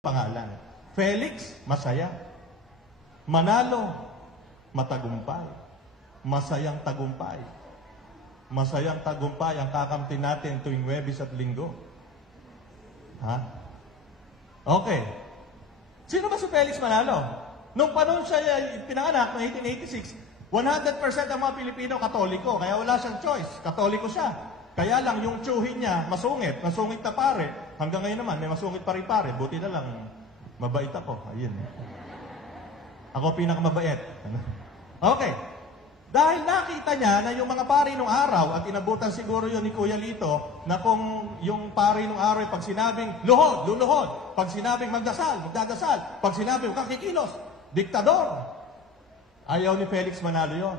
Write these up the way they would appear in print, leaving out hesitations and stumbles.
pangalan. Felix, masaya. Manalo, matagumpay. Masayang tagumpay. Masayang tagumpay ang kakamti natin tuwing Huwebes at Linggo. Ha? Okay. Sino ba si Felix Manalo? Nung panahon siya pinanganak, noong 1886, 100% ang mga Pilipino Katoliko, kaya wala siyang choice. Katoliko siya. Kaya lang yung tsuhin niya, masungit na pare. Hanggang ngayon naman, may masungit pa rin pare. Buti na lang, mabait ako. Ayun. Ako pinakamabait. Okay. Dahil nakita niya na yung mga pari nung araw, at inabutan siguro yun ni Kuya Lito, na kung yung pari nung araw, pag sinabing luhod, luluhod. Pag sinabing magdasal, magdadasal. Pag sinabing kakikilos, diktador. Ayaw ni Felix Manalo yon.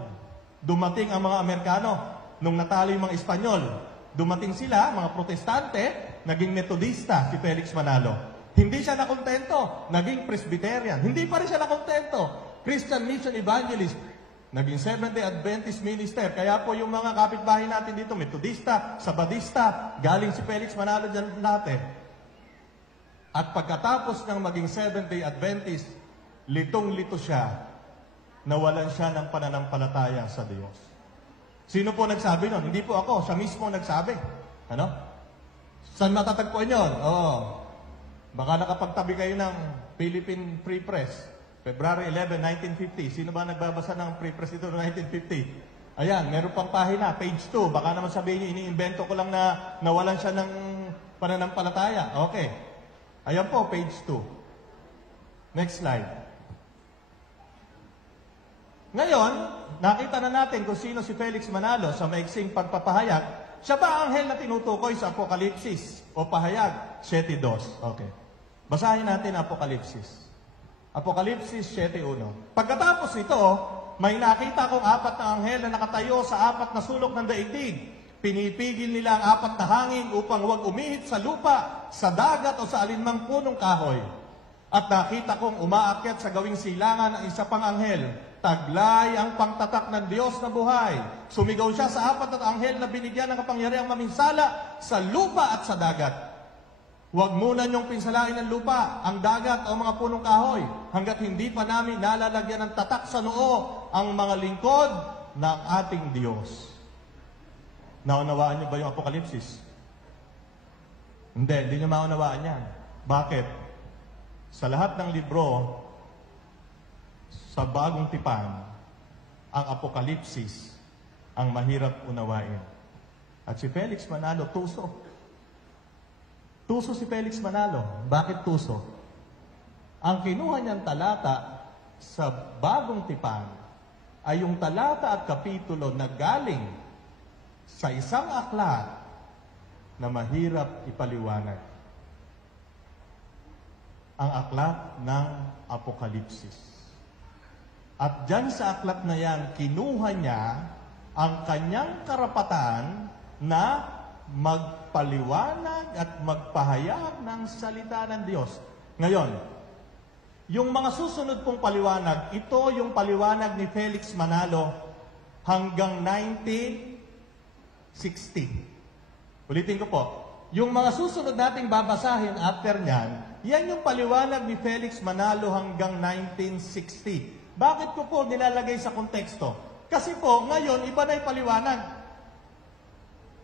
Dumating ang mga Amerikano nung natalo yung mga Espanyol. Dumating sila, mga protestante, naging metodista si Felix Manalo. Hindi siya nakontento, naging Presbyterian. Hindi pa rin siya nakontento, Christian Mission Evangelist. Naging Seventh-day Adventist minister. Kaya po yung mga kapitbahay natin dito, metodista, sabadista, galing si Felix Manalo dyan natin. At pagkatapos ng maging Seventh-day Adventist, litong-lito siya, nawalan siya ng pananampalataya sa Diyos. Sino po nagsabi nun? Hindi po ako. Siya mismo nagsabi. Ano? Saan matatagpuan yun? Oo. Baka nakapagtabi kayo ng Philippine Free Press. February 11, 1950. Sino ba nagbabasa ng Free Press ito noong 1950? Ayan, meron pang pahina, page 2. Baka naman sabihin niyo, iniimbento ko lang na nawalan siya ng pananampalataya. Okay. Ayan po, page 2. Next slide. Ngayon, nakita na natin kung sino si Felix Manalo sa maiksing pagpapahayag. Siya ba ang anghel na tinutukoy sa Apokalipsis o pahayag? 7.2. Okay. Basahin natin Apokalipsis. Apokalipsis 7.1. Pagkatapos nito, may nakita kong 4 na anghel na nakatayo sa 4 na sulok ng daigdig. Pinipigil nila ang 4 na hangin upang huwag umihit sa lupa, sa dagat o sa alinmang punong kahoy. At nakita kong umaakyat sa gawing silangan ang isa pang anghel. Taglay ang pangtatak ng Diyos na buhay. Sumigaw siya sa 4 na anghel na binigyan ng kapangyarihang maminsala sa lupa at sa dagat. Huwag muna niyong pinsalain ng lupa, ang dagat o mga punong kahoy, hanggat hindi pa namin nalalagyan ng tatak sa noo ang mga lingkod ng ating Diyos. Naunawaan niyo ba yung Apokalipsis? Hindi niyo maunawaan yan. Bakit? Sa lahat ng libro, sa bagong tipan, ang Apokalipsis ang mahirap unawain. At si Felix Manalo, tuso. Tuso si Felix Manalo. Bakit tuso? Ang kinuha niyang talata sa bagong tipan ay yung talata at kapitulo na galing sa isang aklat na mahirap ipaliwanag. Ang aklat ng Apokalipsis. At dyan sa aklat na yan, kinuha niya ang kanyang karapatan na magpaliwanag at magpahayag ng salita ng Diyos. Ngayon, yung mga susunod pong paliwanag, ito yung paliwanag ni Felix Manalo hanggang 1960. Ulitin ko po, yung mga susunod nating babasahin after nyan, yan yung paliwanag ni Felix Manalo hanggang 1960. Bakit ko po nilalagay sa konteksto? Kasi po, ngayon, iba na yung paliwanag.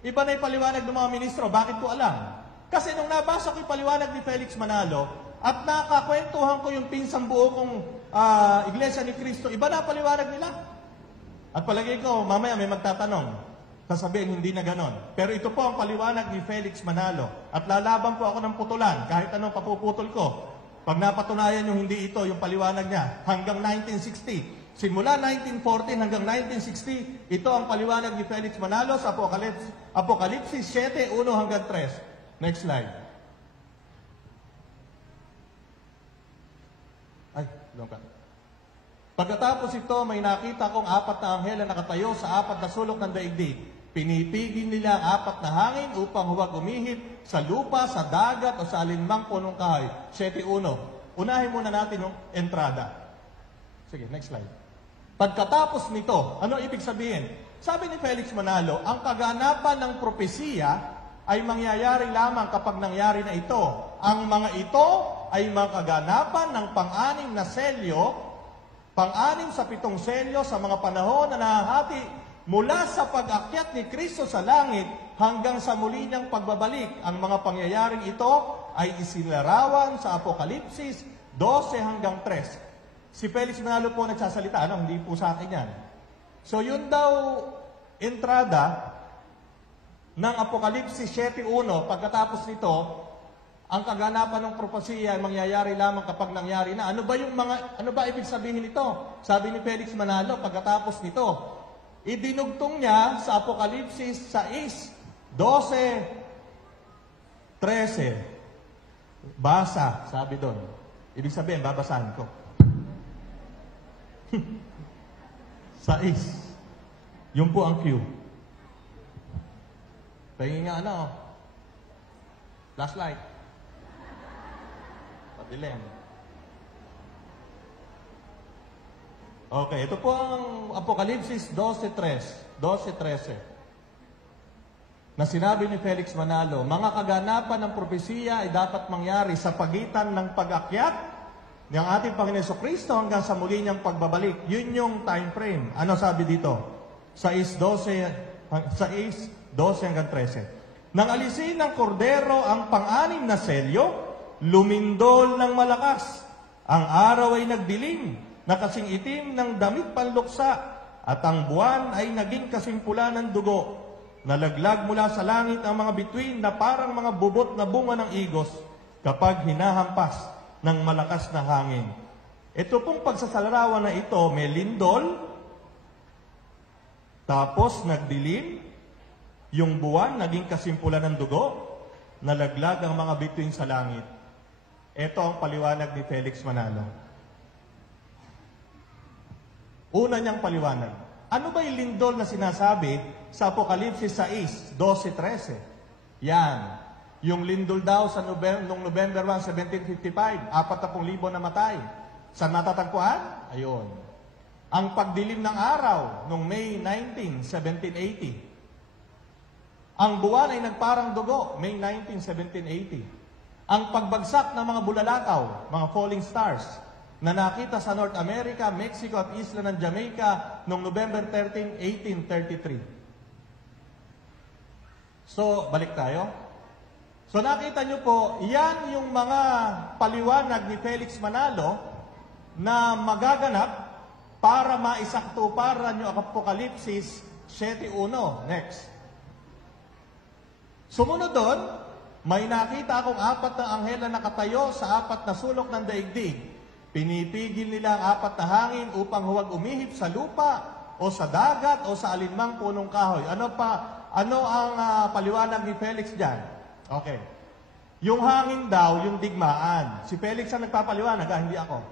Iba na yung paliwanag ng mga ministro. Bakit ko alam? Kasi nung nabasa ko yung paliwanag ni Felix Manalo at nakakwentuhan ko yung pinsang buo kong Iglesia ni Cristo, iba na paliwanag nila. At palagay ko, mamaya may magtatanong. Sasabihin, hindi na ganon. Pero ito po ang paliwanag ni Felix Manalo. At lalaban po ako ng putulan kahit anong papuputol ko. Pag napatunayan yung hindi ito, yung paliwanag niya, hanggang 1960. Simula 1914 hanggang 1960, ito ang paliwanag ni Felix Manalo sa Apokalipsis 7:1 hanggang 3. Next slide. Ay, long ka. Pagkatapos ito, may nakita kong 4 na anghel na nakatayo sa 4 na sulok ng daigdig. Pinipigil nila ang 4 na hangin upang huwag umihip sa lupa, sa dagat o sa alinmang punong kahoy. 7:1. Unahin muna natin yung entrada. Sige, next slide. Pagkatapos nito, ano ibig sabihin? Sabi ni Felix Manalo, ang kaganapan ng propesiya ay mangyayari lamang kapag nangyari na ito. ang mga ito ay mga kaganapan ng pang-anim na selyo, pang-anim sa 7 selyo sa mga panahon na nahahati mula sa pag-akyat ni Kristo sa langit hanggang sa muli niyang pagbabalik. Ang mga pangyayaring ito ay isinlarawan sa Apokalipsis 12 hanggang 3. Si Felix Manalo po nagsasalita, hindi po sa akin yan. So yun daw, entrada ng Apokalipsis 7.1, pagkatapos nito, ang kaganapan ng propesiya ay mangyayari lamang kapag nangyari na. Ano ba ibig sabihin nito? Sabi ni Felix Manalo, pagkatapos nito, idinugtong niya sa Apokalipsis 6, 12, 13. Basa, sabi doon. Ibig sabihin, babasahin ko. 6. Yun po ang cue. Tingin nga flashlight. Padilim. Okay, ito po ang Apokalipsis 12.13 na sinabi ni Felix Manalo, mga kaganapan ng propesiya ay dapat mangyari sa pagitan ng pag-akyat ng ating Panginoon Jesucristo hanggang sa muli niyang pagbabalik. Yun yung time frame. Ano sabi dito? 6:12 hanggang 13. Nang alisin ng kordero ang pang-anim na selyo, lumindol ng malakas. Ang araw ay nagdilim, na kasing itim ng damit panluksa, at ang buwan ay naging kasing pula ng dugo. Nalaglag mula sa langit ang mga bituin na parang mga bubot na bunga ng igos kapag hinahampas ng malakas na hangin. Ito pong pagsasalarawan na ito, may lindol, tapos nagdilim, yung buwan naging kasimpulan ng dugo, nalaglag ang mga bituin sa langit. Ito ang paliwanag ni Felix Manalo. Una niyang paliwanag. Ano ba yung lindol na sinasabi sa Apokalipsis 6, 12, 13? Yan. Yung lindol daw sa noong November 1, 1755, 40,000 namatay. Saan natatagpuan? Ayun. Ang pagdilim ng araw noong May 19, 1780. Ang buwan ay nagparang dugo, May 19, 1780. Ang pagbagsak ng mga bulalakaw, mga falling stars, na nakita sa North America, Mexico at isla ng Jamaica noong November 13, 1833. So, balik tayo. So, nakita nyo po, yan yung mga paliwanag ni Felix Manalo na magaganap para maisaktuparan nyo ang Apokalipsis 7.1. Next. Sumunod doon, may nakita akong 4 na anghel na nakatayo sa 4 na sulok ng daigdig. Pinipigil nila ang 4 na hangin upang huwag umihip sa lupa o sa dagat o sa alinmang punong kahoy. Ano ang paliwanag ni Felix dyan? Okay. Yung hangin daw, yung digmaan. Si Felix ang nagpapaliwanag, hindi ako.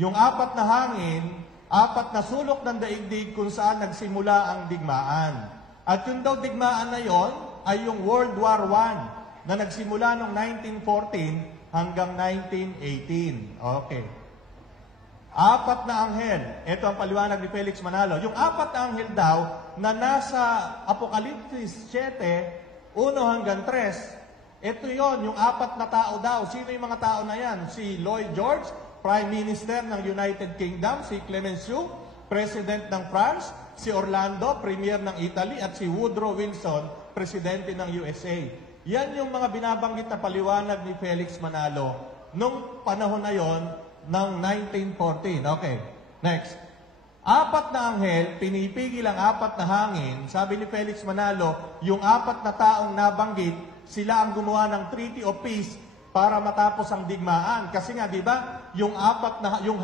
Yung 4 na hangin, 4 na sulok ng daigdig kung saan nagsimula ang digmaan. At yung daw digmaan na yon ay yung World War I na nagsimula noong 1914 hanggang 1918. Okay. 4 na anghel. Ito ang paliwanag ni Felix Manalo. Yung 4 na anghel daw na nasa Apokalipsis 7, 1 hanggang 3, ito yon yung 4 na tao daw. Sino yung mga tao na yan? Si Lloyd George, Prime Minister ng United Kingdom, si Clemenceau, President ng France, si Orlando, Premier ng Italy, at si Woodrow Wilson, Presidente ng USA. Yan yung mga binabanggit na paliwanag ni Felix Manalo nung panahon na yon ng 1914. Okay, next. 4 na anghel, pinipigil ang 4 na hangin. Sabi ni Felix Manalo, yung 4 na taong nabanggit, sila ang gumawa ng Treaty of Peace para matapos ang digmaan. Kasi nga, di ba, yung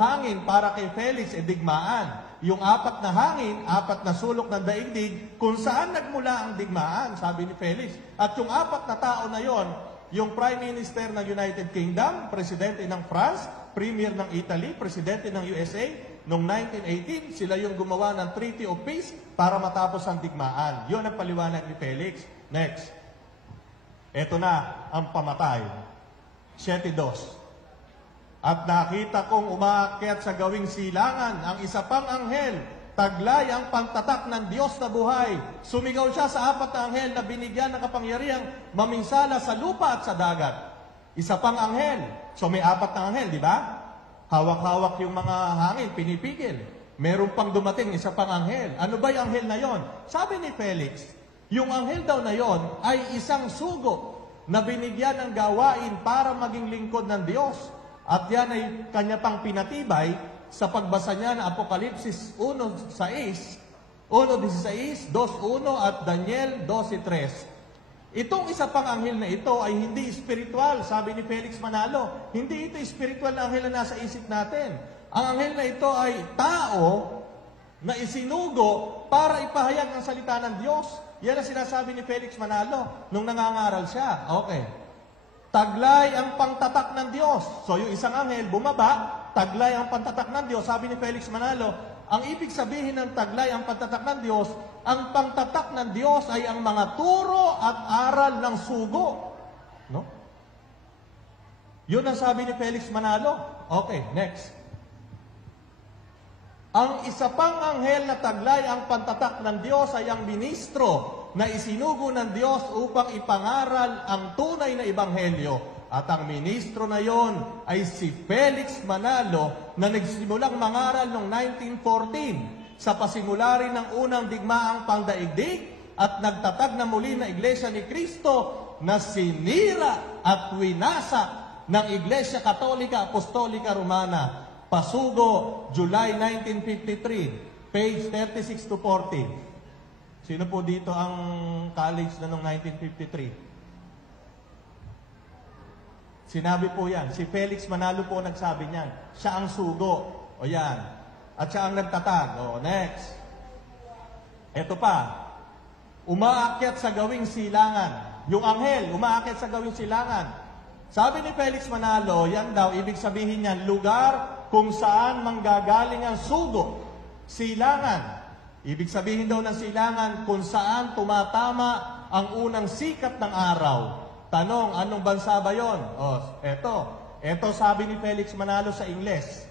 hangin para kay Felix digmaan. Yung 4 na hangin, 4 na sulok ng daigdig, kung saan nagmula ang digmaan, sabi ni Felix. At yung 4 na tao na yon, yung Prime Minister ng United Kingdom, Presidente ng France, Premier ng Italy, Presidente ng USA, noong 1918, sila yung gumawa ng Treaty of Peace para matapos ang digmaan. Yun ang paliwanag ni Felix. Next. Ito na ang pamatay. 7:2. At nakita kong umaakyat sa gawing silangan ang isa pang anghel, taglay ang pantatak ng Diyos na buhay. Sumigaw siya sa 4 na anghel na binigyan ng kapangyarihang maminsala sa lupa at sa dagat. Isa pang anghel. So may apat na anghel, di ba? Hawak-hawak yung mga hangin, pinipigil. Meron pang dumating, isa pang anghel. Ano ba yung anghel na yon? Sabi ni Felix, yung anghel daw na yon ay isang sugo na binigyan ng gawain para maging lingkod ng Diyos. At yan ay kanya pang pinatibay sa pagbasa niya ng Apokalipsis 1:16, 1:16, 2:1 at Daniel 12:3. Itong isa pang anghel na ito ay hindi spiritual, sabi ni Felix Manalo. Hindi ito spiritual na anghel na nasa isip natin. Ang anghel na ito ay tao na isinugo para ipahayag ang salita ng Diyos. Yan ang sinasabi ni Felix Manalo nung nangangaral siya. Okay. Taglay ang pangtatak ng Diyos. So yung isang anghel bumaba, taglay ang pangtatak ng Diyos. Sabi ni Felix Manalo, ang ibig sabihin ng taglay ang pangtatak ng Diyos, ang pangtatak ng Diyos ay ang mga turo at aral ng sugo. No? Yun ang sabi ni Felix Manalo. Okay, next. Ang isa pang anghel na taglay ang pantatak ng Diyos ay ang ministro na isinugo ng Diyos upang ipangaral ang tunay na ebanghelyo. At ang ministro na yon ay si Felix Manalo na nagsimulang mangaral noong 1914 sa pasimula rin ng unang digmaang pangdaigdig at nagtatag na muli na Iglesia ni Cristo na sinira at winasa ng Iglesia Katolika Apostolika Romana. Pasugo, July 1953, page 36 to 40. Sino po dito ang college na noong 1953? Sinabi po yan. Si Felix Manalo po nagsabi niyan. Siya ang sugo. O yan. At siya ang nagtatag. O, next. Ito pa. Umaakyat sa gawing silangan. Yung anghel, umaakyat sa gawing silangan. Sabi ni Felix Manalo, yan daw, ibig sabihin niyan, lugar kung saan manggagaling ang sugo. Silangan. Ibig sabihin daw ng silangan kung saan tumatama ang unang sikat ng araw. Tanong, anong bansa ba yon? O, eto. Eto sabi ni Felix Manalo sa Ingles.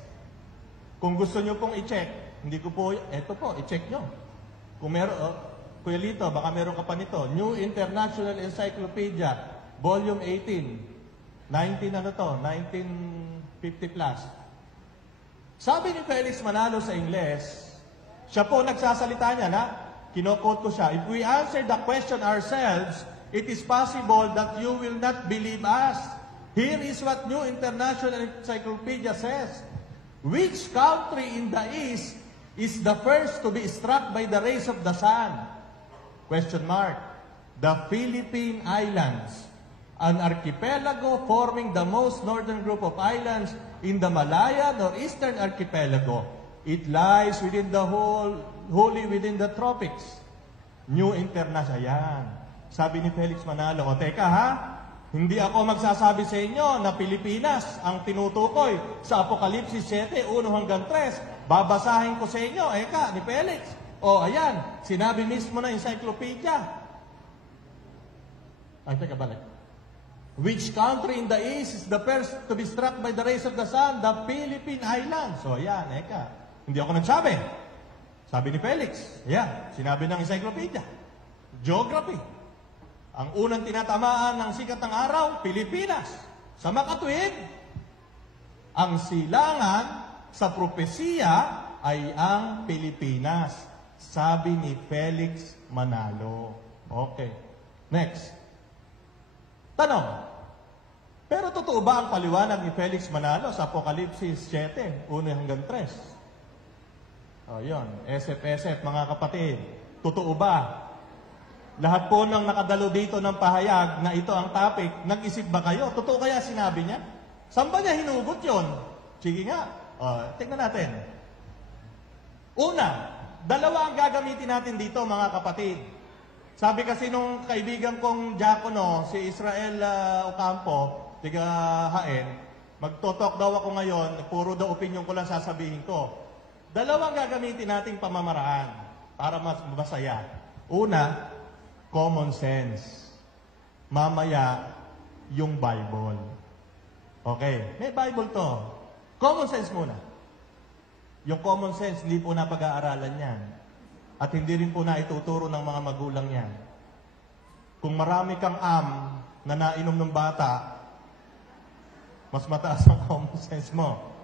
Kung gusto nyo pong i-check, hindi ko po, eto po, i-check nyo. Kung meron, Kuya Lito, baka meron ka pa nito. New International Encyclopedia, Volume 18. 1950 plus. Sabi ni Felix Manalo sa Ingles, siya po nagsasalita niya na, kinokot ko siya, if we answer the question ourselves, it is possible that you will not believe us. Here is what New International Encyclopedia says. Which country in the East is the first to be struck by the rays of the sun? Question mark. The Philippine Islands, an archipelago forming the most northern group of islands in the Malaya Northeastern Archipelago. It lies within the wholly within the tropics. New International. Yan. Sabi ni Felix Manalo, o teka ha, hindi ako magsasabi sa inyo na Pilipinas ang tinutukoy sa Apokalipsis 7, 1 hanggang 3. Babasahin ko sa inyo, eka, ni Felix. O ayan, sinabi mismo na encyclopedia. Ay, teka, balik. Which country in the East is the first to be struck by the rays of the sun? The Philippine Islands. So, yan, eka. Hindi ako nagsabi. Sabi ni Felix. Yan, sinabi ng encyclopedia. Geography. Ang unang tinatamaan ng sikat ng araw, Pilipinas. Sa makatuwid, ang silangan sa propesiya ay ang Pilipinas. Sabi ni Felix Manalo. Okay. Next. Tanong, pero totoo ba ang paliwanag ni Felix Manalo sa Apokalipsis 7, 1 hanggang 3? O yun, SF, mga kapatid, totoo ba? Lahat po ng nakadalo dito ng pahayag na ito ang topic, nag-isip ba kayo? Totoo kaya sinabi niya? Saan ba niya hinugot yun? Sige nga, tingnan natin. Una, dalawa ang gagamitin natin dito mga kapatid. Sabi kasi nung kaibigan kong diakono, si Israel Ocampo, tiga Haen, magtotalk daw ako ngayon, puro daw opinion ko lang sasabihin ko. Dalawang gagamitin nating pamamaraan para mas masaya. Una, common sense. Mamaya, yung Bible. Okay, may Bible to. Common sense muna. Yung common sense, hindi po na pag-aaralan yan. At hindi rin po na ituturo ng mga magulang yan. Kung marami kang na nainom ng bata, mas mataas ang common sense mo.